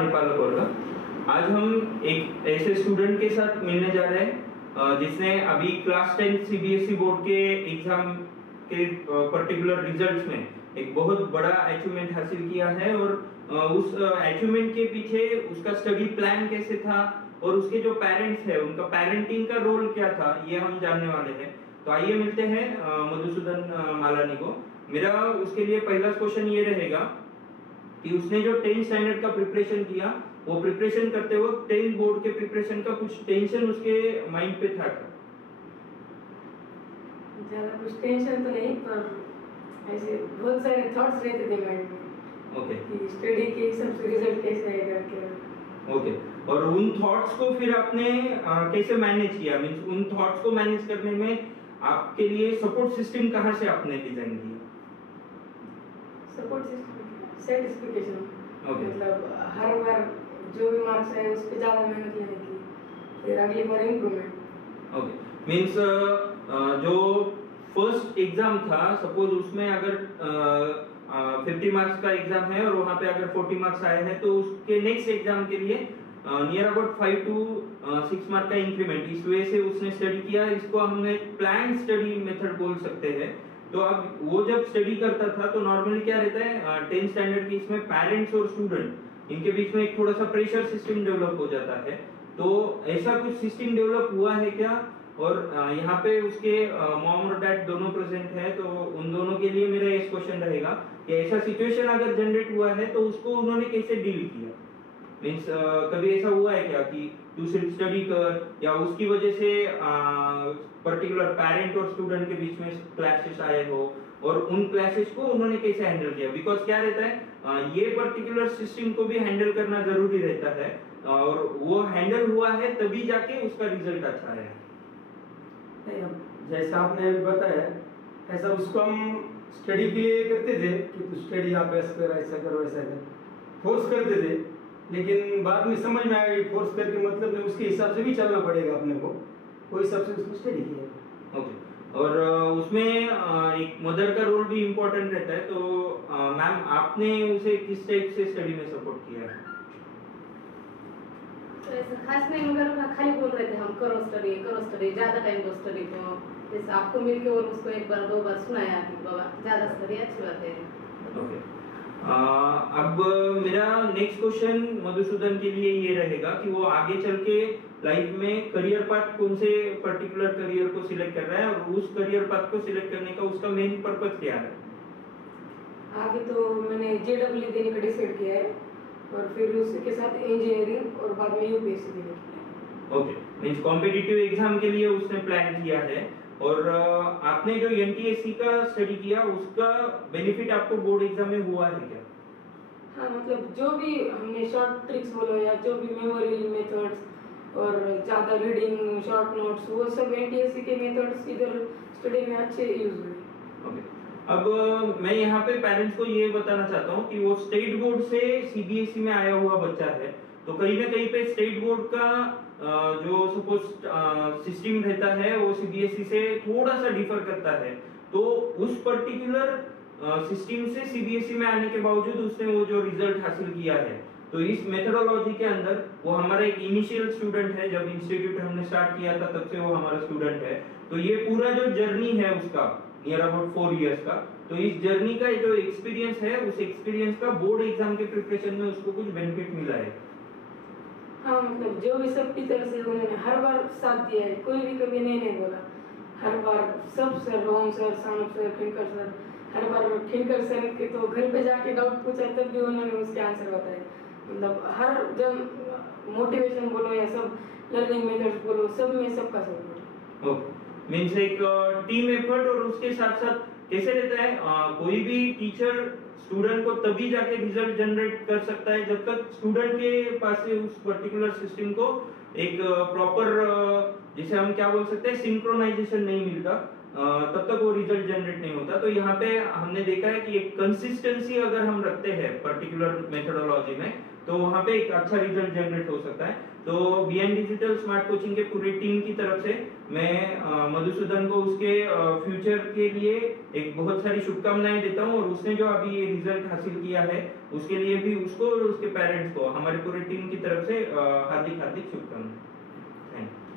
नेपाल वर्ग। आज हम एक ऐसे स्टूडेंट के साथ मिलने जा रहे हैं जिसने अभी क्लास 10 सीबीएसई बोर्ड के एग्जाम के पर्टिकुलर रिजल्ट्स में एक बहुत बड़ा अचीवमेंट हासिल किया है और उस अचीवमेंट के पीछे उसका स्टडी प्लान कैसे था और उसके जो पेरेंट्स है उनका पेरेंटिंग का रोल क्या था, ये हम जानने वाले हैं। तो आइए मिलते हैं मधुसूदन मालानी को। मेरा उसके लिए पहला क्वेश्चन ये रहेगा कि उसने जो 10th स्टैंडर्ड का प्रिपरेशन किया, वो प्रिपरेशन करते वक्त 10th बोर्ड के प्रिपरेशन का कुछ टेंशन उसके माइंड पे था क्या? ज्यादा कुछ टेंशन तो नहीं, पर ऐसे बहुत सारे थॉट्स रहते थे माइंड में। ओके। कि स्टडी के सबसे रिजल्ट कैसे आएगा क्या। ओके। और उन थॉट्स को फिर आपने कैसे मैनेज किया? मींस उन थॉट्स को मैनेज करने में आपके लिए सपोर्ट सिस्टम कहाँ से आपने डिजाइन किया? Support system certification. ओके। मतलब हर बार जो भी मार्क्स आए उस पे ज्यादा मेहनत लेने की, फिर अगली बार इम्प्रूवमेंट। ओके। मींस जो फर्स्ट एग्जाम था, सपोज उसमें अगर 50 मार्क्स का एग्जाम है और वहां पे अगर 40 मार्क्स आए हैं तो उसके नेक्स्ट एग्जाम के लिए नियर अबाउट 5 to 6 मार्क का इंक्रीमेंट, इस वे से उसने स्टडी किया। इसको हमने प्लान स्टडी मेथड बोल सकते हैं। तो अब वो जब स्टडी करता था तो नॉर्मली क्या रहता है 10th स्टैंडर्ड की, इसमें पेरेंट्स और स्टूडेंट इनके बीच में एक थोड़ा सा प्रेशर सिस्टम डेवलप हो जाता है। तो ऐसा कुछ सिस्टम डेवलप हुआ है क्या? और यहाँ पे उसके मॉम और डैड दोनों प्रेजेंट है, तो उन दोनों के लिए मेरा इस क्वेश्चन रहेगा कि ऐसा सिचुएशन अगर जनरेट हुआ है तो उसको उन्होंने कैसे डील किया? मींस कभी ऐसा हुआ है क्या कि तू सिर्फ स्टडी कर, या उसकी वजह से पर्टिकुलर पेरेंट और स्टूडेंट के बीच में क्लैशेस आए हो और उन क्लैशेस को उन्होंने कैसे हैंडल किया? बिकॉज क्या रहता है ये पर्टिकुलर सिस्टम को भी हैंडल करना जरूरी रहता है और वो हैंडल हुआ है तभी जाके उसका रिजल्ट अच्छा है। जैसा आपने अभी बताया, ऐसा उसको हम स्टडी के लिए करते थे कि तू स्टडी अभ्यास कर, ऐसा कर वैसा कर, फोर्स करते थे। लेकिन बाद में समझ में आया कि फोर्स करके मतलब नहीं, उसके हिसाब से भी चलना पड़ेगा अपने को, वो हिसाब से उसको स्टडी किया। ओके। और उसमें एक मदर का रोल भी इम्पोर्टेंट रहता है। तो मैम आपने उसे किस टाइप से स्टडी में सपोर्ट किया है? तो ऐसा खास नहीं, मगर खाली बोल रहे थे हम करो स्टडी, ज्यादा टाइम दो स्टडी को। जैसे आपको मिलके और उसको एक बार 2 बार सुनाया कि बाबा ज्यादा स्टडी अच्छी बात है। ओके। अब मेरा नेक्स्ट क्वेश्चन मधुसूदन के लिए ये रहेगा कि वो आगे चल के लाइफ में करियर पाथ, कौन से पर्टिकुलर करियर को सिलेक्ट कर रहा है और उस करियर पाथ को सिलेक्ट करने का उसका मेन पर्पस क्या है? आगे तो मैंने जेडब्ल्यू देने का डिसाइड किया है और फिर उसके साथ इंजीनियरिंग और बाद में यूपीएससी देने का। ओके। मींस कॉम्पिटिटिव एग्जाम के लिए उसने प्लान किया है। और आपने जो एनटीएससी का स्टडी किया उसका बेनिफिट आपको बोर्ड एग्जाम में हुआ है क्या? हाँ, मतलब जो भी हमने शॉर्ट ट्रिक्स बोलो या जो भी मेमोरी मेथड्स और ज्यादा रीडिंग, शॉर्ट नोट्स, वो सब एनटीएससी के मेथड्स इधर स्टडी में अच्छे यूज हुए। ओके। अब मैं यहाँ पे पेरेंट्स को ये बताना चाहता हूँ कि वो स्टेट बोर्ड से सीबीएसई में आया हुआ बच्चा है, तो कहीं ना कहीं पे स्टेट बोर्ड का जो सपोज सिस्टम रहता है वो सीबीएसई से थोड़ा सा डिफर करता है। तो उस पर्टिकुलर सिस्टम से सीबीएसई में आने के बावजूद उसने वो जो रिजल्ट हासिल किया है, तो इस मेथोडोलॉजी के अंदर वो हमारा एक इनिशियल स्टूडेंट है। जब इंस्टीट्यूट हमने स्टार्ट किया था तब से वो हमारा स्टूडेंट है। तो ये पूरा जो जर्नी है उसका नियर अबाउट 4 इयर्स का, तो इस जर्नी का जो एक्सपीरियंस है उस एक्सपीरियंस का बोर्ड एग्जाम के प्रिपरेशन में उसको कुछ बेनिफिट मिला है। हाँ, मतलब जो भी सब टीचर से उन्होंने हर बार साथ दिया है, कोई भी कभी नहीं बोला। हर बार सब sir, Rohan sir, Sanup sir, Khinkar sir, हर बार खिनकर सर के तो घर पे जाके डाउट पूछा तब भी उन्होंने उसके आंसर बताए। मतलब हर जब मोटिवेशन बोलो या सब लर्निंग मेथड्स बोलो, सब में सबका सपोर्ट। ओके। मींस एक टीम एफर्ट। और उसके साथ साथ कैसे रहता है कोई भी टीचर स्टूडेंट को तभी जाके रिजल्ट जनरेट कर सकता है जब तक स्टूडेंट के पास से उस पर्टिकुलर सिस्टम को एक प्रॉपर जिसे हम क्या बोल सकते हैं सिंक्रोनाइजेशन नहीं मिलता, तब तक वो रिजल्ट जनरेट नहीं होता। तो यहाँ पे हमने देखा है कि एक कंसिस्टेंसी अगर हम रखते हैं पर्टिकुलर मेथोडोलॉजी में, तो वहाँ पे एक अच्छा रिजल्ट जनरेट हो सकता है। तो बीएन डिजिटल स्मार्ट कोचिंग के पूरी टीम की तरफ से मैं मधुसूदन को उसके फ्यूचर के लिए एक बहुत सारी शुभकामनाएं देता हूँ, और उसने जो अभी ये रिजल्ट हासिल किया है उसके लिए भी उसको और उसके पेरेंट्स को हमारे पूरी टीम की तरफ से हार्दिक हार्दिक शुभकामनाएं। Thank you.